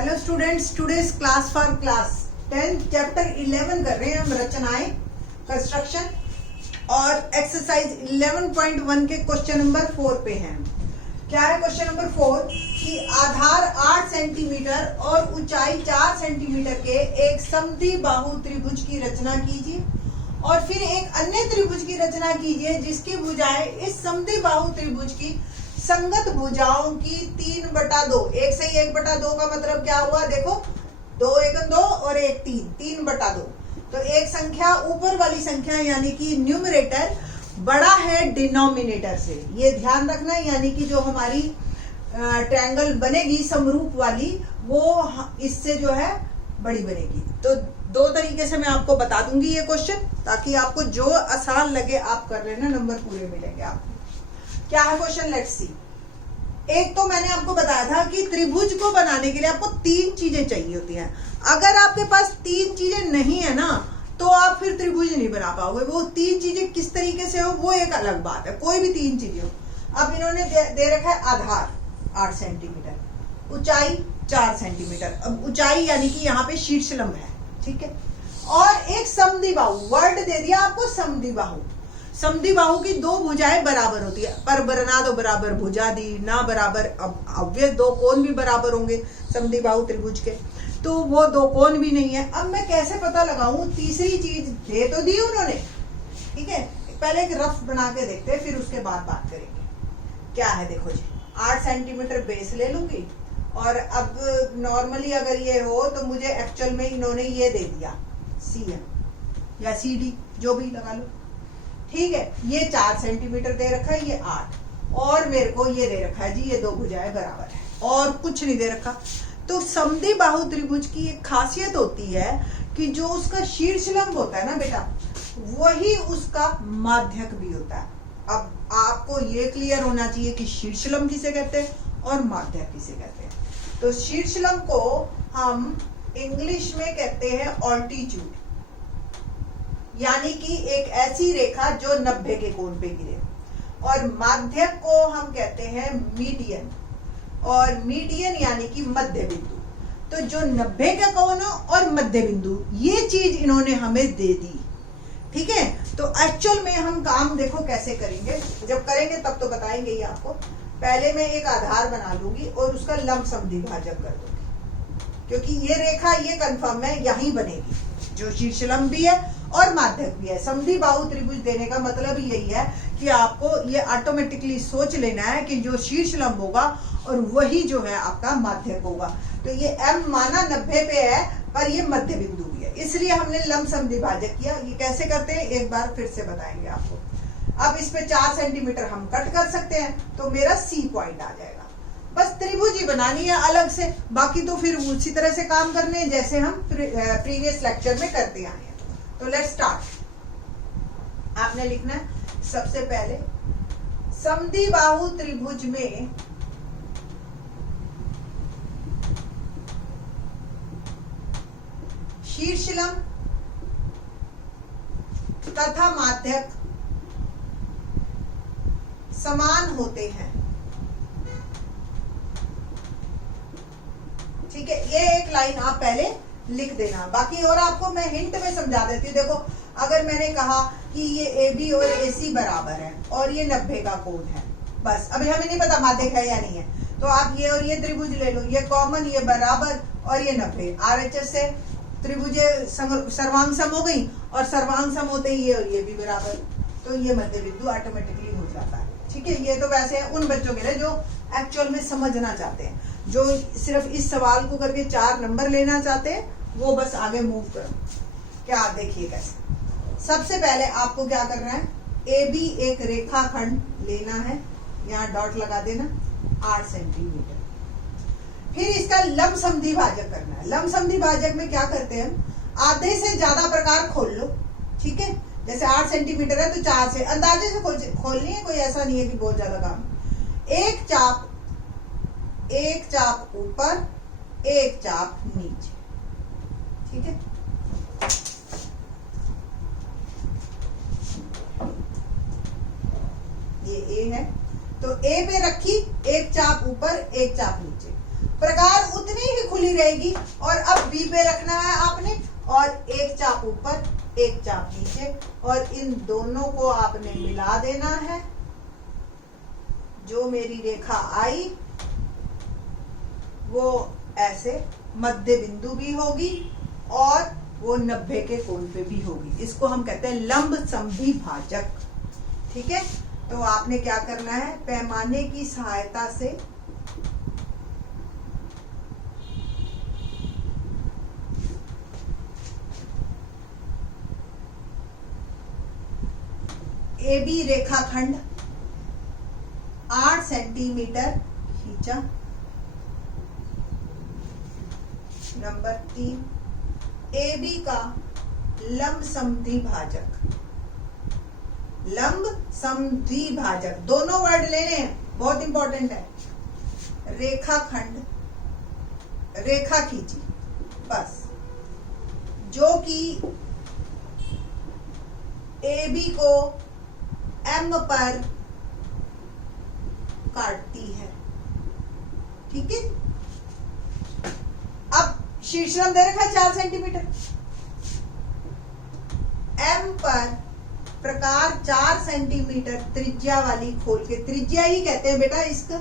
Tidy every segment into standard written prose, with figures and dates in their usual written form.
Hello students, today's class for class 10 chapter 11 कर रहे हैं हम, रचनाएं कंस्ट्रक्शन, और एक्सरसाइज 11.1 के क्वेश्चन नंबर 4 पे हैं। क्या है क्वेश्चन नंबर 4 कि आधार 8 सेंटीमीटर और ऊंचाई 4 सेंटीमीटर के एक समद्विबाहु त्रिभुज की रचना कीजिए और फिर एक अन्य त्रिभुज की रचना कीजिए जिसकी भुजाएं इस समद्विबाहु त्रिभुज की संगत भुजाओं की 3/2। 1 से 1/2 का मतलब क्या हुआ? देखो 2 1 2 और 1 3, 3/2। तो एक संख्या ऊपर वाली संख्या यानी कि न्यूमरेटर बड़ा है डिनोमिनेटर से, ये ध्यान रखना। यानी कि जो हमारी ट्रायंगल बनेगी समरूप वाली, वो इससे जो है बड़ी बनेगी। तो दो तरीके से मैं आपको बता दूंगी ये क्वेश्चन, ताकि आपको जो आसान लगे आप कर लेना, नंबर पूरे मिलेंगे आपको। क्या है क्वेश्चन? Let's see. एक तो मैंने आपको बताया था कि त्रिभुज को बनाने के लिए आपको 3 चीजें चाहिए होती हैं। अगर आपके पास 3 चीजें नहीं है ना, तो आप फिर त्रिभुज नहीं बना पाओगे। वो 3 चीजें किस तरीके से हो वो एक अलग बात है, कोई भी 3 चीजें हो। अब इन्होंने दे रखा है आधार 8 सेंटीमीटर, ऊंचाई 4 सेंटीमीटर। अब ऊंचाई यानी कि यहाँ पे शीर्षलंब है, ठीक है, और एक समद्विबाहु वर्ड दे दिया आपको, समद्विबाहु। समद्विबाहु की 2 भुजाएं बराबर होती है, पर बना दो बराबर भुजा दी ना बराबर, अब ऑब्वियस 2 कोण भी बराबर होंगे समद्विबाहु त्रिभुज के, तो वो 2 कोण भी नहीं है। अब मैं कैसे पता लगाऊं? तीसरी चीज दे तो दी उन्होंने, ठीक है, पहले एक रफ बना के देखते हैं, फिर उसके बाद बात करेंगे। क्या है देखो जी, 8 सेंटीमीटर बेस ले लूंगी, और अब नॉर्मली अगर ये हो तो मुझे एक्चुअल में इन्होंने ये दे दिया CM या CD, जो भी लगा लो, ठीक है। ये 4 सेंटीमीटर दे रखा है, ये 8, और मेरे को ये दे रखा है जी, ये 2 भुजाएं बराबर है, और कुछ नहीं दे रखा। तो समद्विबाहु त्रिभुज की एक खासियत होती है कि जो उसका शीर्षलंब होता है ना बेटा, वही उसका माध्यक भी होता है। अब आपको ये क्लियर होना चाहिए कि शीर्षलंब किसे कहते हैं और माध्यक किसे कहते हैं। तो शीर्षलंब को हम इंग्लिश में कहते हैं ऑल्टीट्यूड, यानी कि एक ऐसी रेखा जो 90 के कोण पे गिरे, और माध्यक को हम कहते हैं मीडियन, और मीडियन यानी कि मध्य बिंदु। तो जो 90 का कोण और मध्य बिंदु, ये चीज इन्होंने हमें दे दी, ठीक है। तो एक्चुअल में हम काम देखो कैसे करेंगे, जब करेंगे तब तो बताएंगे ही आपको। पहले मैं एक आधार बना लूंगी और उसका लंब समद्विभाजक कर दूंगी, क्योंकि ये रेखा ये कंफर्म है यहीं बनेगी, जो शीर्षलंब भी है और माध्यक भी है। समद्विबाहु त्रिभुज देने का मतलब यही है कि आपको ये ऑटोमेटिकली सोच लेना है कि जो शीर्षलंब होगा और वही जो है आपका माध्यक होगा। तो ये M माना 90 पे है, पर ये मध्य बिंदु भी है, इसलिए हमने लंब समद्विभाजक किया। ये कैसे करते हैं एक बार फिर से बताएंगे आपको। अब इस पे 4 सेंटीमीटर हम कट कर सकते हैं, तो मेरा C पॉइंट आ जाएगा। बस त्रिभुज ही बनानी है अलग से, बाकी तो फिर उसी तरह से काम करने हैं जैसे हम प्रीवियस लेक्चर में करते आए हैं। तो लेट्स स्टार्ट। आपने लिखना है सबसे पहले, समद्विबाहु त्रिभुज में शीर्षलंब तथा माध्यक समान होते हैं, ठीक है। ये एक लाइन आप पहले लिख देना, बाकी और आपको मैं हिंट में समझा देती हूँ। देखो अगर मैंने कहा कि ये AB और AC बराबर है और ये 90 का कोण है, बस अभी हमें नहीं पता माध्यक है या नहीं है, तो आप ये और ये त्रिभुज ले लो, ये कॉमन, ये बराबर और ये 90, RHS से त्रिभुज सर्वांग सम हो गई, और सर्वांग सम होते ही ये और ये भी बराबर, तो ये मध्य बिंदु ऑटोमेटिकली हो जाता है, ठीक है। ये तो वैसे है उन बच्चों के लिए जो एक्चुअल में समझना चाहते हैं, जो सिर्फ इस सवाल को करके 4 नंबर लेना चाहते हैं, वो बस आगे मूव करो। क्या देखिए कैसे। सबसे पहले आपको क्या करना है, AB एक रेखाखंड लेना है, यहाँ डॉट लगा देना, 8 सेंटीमीटर। फिर इसका लंब समद्विभाजक करना है। लंब समद्विभाजक में क्या करते हैं हम, आधे से ज्यादा प्रकार खोल लो, ठीक है। जैसे 8 सेंटीमीटर है तो 4 से अंदाजे से खोलनी है, कोई ऐसा नहीं है कि बहुत ज्यादा काम। एक चाप ऊपर, एक चाप नीचे, ठीक है। ये A है, तो A पे रखी, एक चाप ऊपर एक चाप नीचे। प्रकार उतनी ही खुली रहेगी। और अब बी पे रखना है आपने, और एक चाप ऊपर एक चाप नीचे, और इन दोनों को आपने मिला देना है। जो मेरी रेखा आई वो ऐसे मध्य बिंदु भी होगी और वो 90 के कोण पे भी होगी। इसको हम कहते हैं लंब समद्वि भाजक। ठीक है, तो आपने क्या करना है, पैमाने की सहायता से AB रेखाखंड 8 सेंटीमीटर खींचा। नंबर 3, AB का लंब समद्वि भाजक। लंब समद्वि भाजक दोनों वर्ड लेने हैं, बहुत इंपॉर्टेंट है। रेखाखंड, रेखा खींची बस, जो कि AB को M पर काटती है। ठीक है, अब शीर्षलंब दे रखा है 4 सेंटीमीटर। M पर प्रकार 4 सेंटीमीटर त्रिज्या वाली खोल के, त्रिज्या ही कहते हैं बेटा इसका,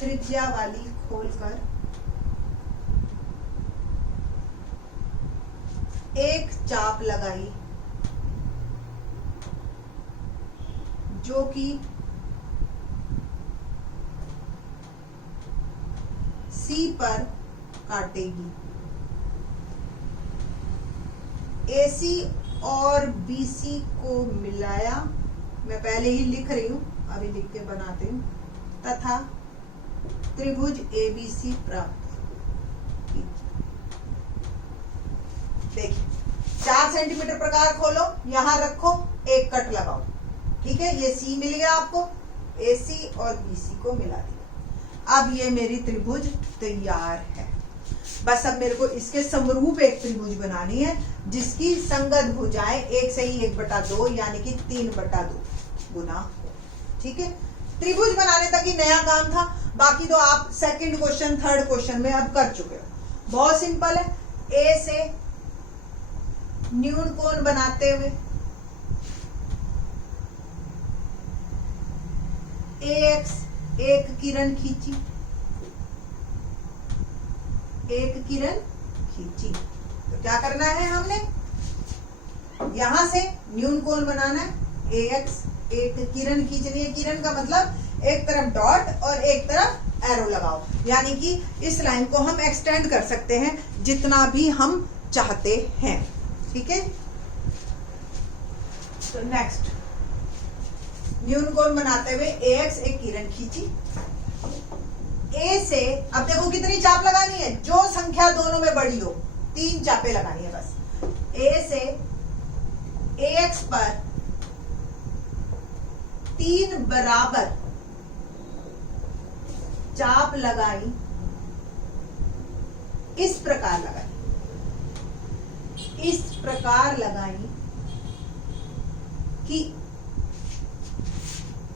त्रिज्या वाली खोलकर एक चाप लगाई, जो कि C पर काटेगी। AC और BC को मिलाया, मैं पहले ही लिख रही हूं, अभी लिख के बनाते हूं, तथा त्रिभुज ABC प्राप्त। देखिए 4 सेंटीमीटर प्रकार खोलो, यहां रखो, एक कट लगाओ। ठीक है, ये C मिल गया आपको, AC और BC को मिला दिया। अब ये मेरी त्रिभुज तैयार है। बस अब मेरे को इसके समरूप एक त्रिभुज बनानी है, जिसकी संगत भुजाएं 1 से ही 1/2 यानी कि 3/2 गुना हो। ठीक है, त्रिभुज बनाने तक ही नया काम था, बाकी तो आप सेकंड क्वेश्चन थर्ड क्वेश्चन में अब कर चुके हो। बहुत सिंपल है, A से न्यून कोण बनाते हुए AX एक किरण खींची, एक किरण खींची, तो क्या करना है हमने, यहां से न्यून कोण बनाना है। AX एक किरण खींचनी है, किरण का मतलब एक तरफ डॉट और एक तरफ एरो लगाओ, यानी कि इस लाइन को हम एक्सटेंड कर सकते हैं जितना भी हम चाहते हैं। ठीक है, तो नेक्स्ट न्यून कोण बनाते हुए AX एक किरण खींची। A से अब देखो कितनी चाप लगानी है, जो संख्या दोनों में बड़ी हो, 3 चापें लगानी है बस। A से AX पर 3 बराबर चाप लगाई, इस प्रकार लगाई, इस प्रकार लगाई कि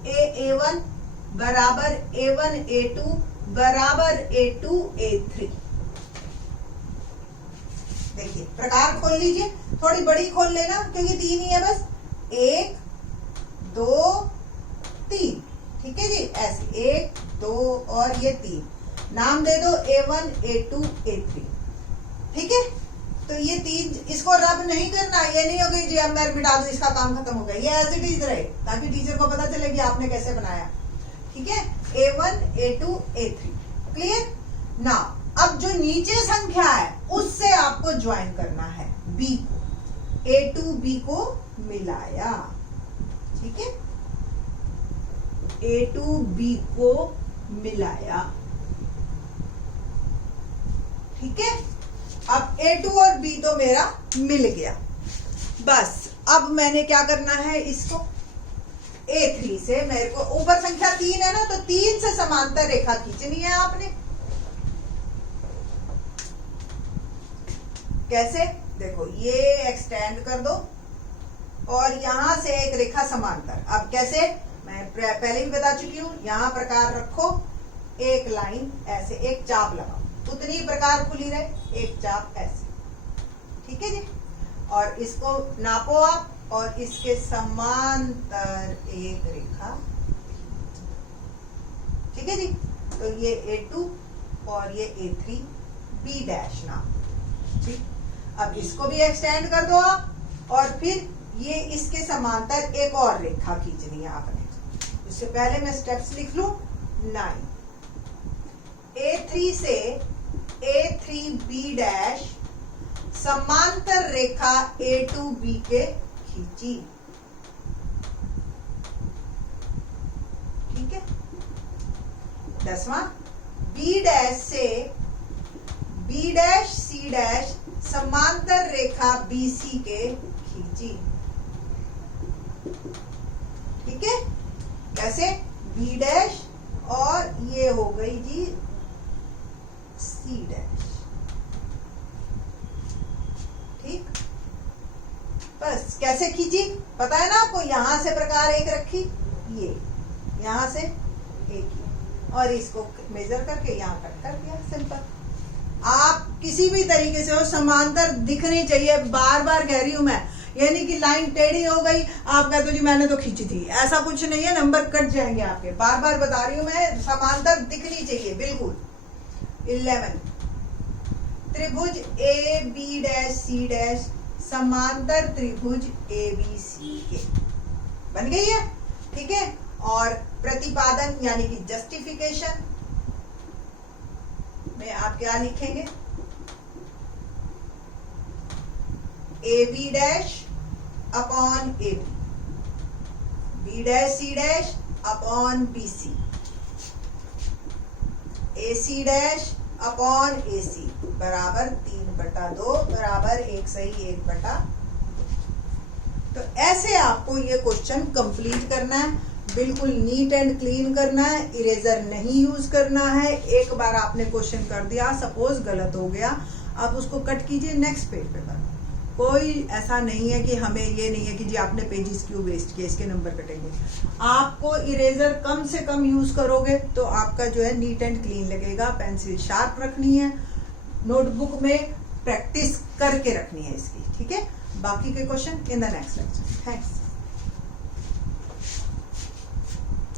A1 बराबर A1 A2 बराबर A2 A3। देखिए प्रकार खोल लीजिए, थोड़ी बड़ी खोल लेना क्योंकि 3 ही है बस, 1 2 3। ठीक है जी, ऐसे 1 2 और ये 3, नाम दे दो A1 A2 A3। ठीक है, तो ये 3, इसको रब नहीं करना, ये नहीं होगी जी अब मैं मिटा दूं इसका काम खत्म हो गया, ये एज इट इज रहे ताकि टीचर को पता चले कि आपने कैसे बनाया। ठीक है, A1 A2 A3 क्लियर ना। अब जो नीचे संख्या है उससे आपको ज्वाइन करना है B को, A2 B को मिलाया। ठीक है, A2 B को मिलाया। ठीक है, अब A2 और B तो मेरा मिल गया। बस अब मैंने क्या करना है, इसको A3 से मेरे को ऊपर संख्या 3 है ना, तो 3 से समांतर रेखा खींचनी है आपने। कैसे, देखो ये एक्सटेंड कर दो और यहां से एक रेखा समांतर। अब कैसे, मैं पहले भी बता चुकी हूं, यहां प्रकार रखो, एक लाइन ऐसे एक चाप लगाओ, उतनी प्रकार खुली रहे, एक चाप ऐसे, ठीक है जी। और इसको नापो आप और इसके समांतर एक रेखा, ठीक है जी। तो ये A2 और ये A3 B डैश नाम, ठीक। अब इसको भी एक्सटेंड कर दो आप और फिर ये इसके समांतर एक और रेखा खींचनी है आपने। इससे पहले मैं स्टेप्स लिख लूं। 9 A3 से A3B डैश समांतर रेखा A2B के खींची, ठीक है। 10वां B डैश से B डैश C डैश समांतर रेखा BC के खींची, ठीक है। कैसे? B डैश और ये हो गई जी C डैश, ठीक। बस कैसे खींची पता है ना आपको, यहां से प्रकार एक रखी, ये यहां से एक और इसको मेजर करके यहाँ कट कर दिया, सिंपल। आप किसी भी तरीके से हो, समांतर दिखनी चाहिए, बार बार कह रही हूं मैं, यानी कि लाइन टेढ़ी हो गई आप कहते हो जी मैंने तो खींची थी, ऐसा कुछ नहीं है, नंबर कट जाएंगे आपके। बार बार बता रही हूं मैं, समांतर दिखनी चाहिए बिल्कुल। 11 त्रिभुज A B dash C dash समांतर त्रिभुज ए बी सी के बन गई है, ठीक है। और प्रतिपादन यानी कि जस्टिफिकेशन में आप क्या लिखेंगे? A B dash upon A B dash C dash upon B C, A C dash upon A C बराबर 3/2 बराबर 1 सही 1/2। तो ऐसे आपको ये क्वेश्चन कंप्लीट करना है, बिल्कुल नीट एंड क्लीन करना है, इरेजर नहीं यूज करना है। एक बार आपने क्वेश्चन कर दिया, सपोज गलत हो गया, आप उसको कट कीजिए, नेक्स्ट पेज पे कर। कोई ऐसा नहीं है कि हमें ये नहीं है कि जी आपने पेजेस क्यों वेस्ट किए, इसके नंबर कटेंगे। आपको इरेजर कम से कम यूज करोगे तो आपका जो है नीट एंड क्लीन लगेगा। पेंसिल शार्प रखनी है, नोटबुक में प्रैक्टिस करके रखनी है इसकी, ठीक है। बाकी के question in the next lecture. Thanks.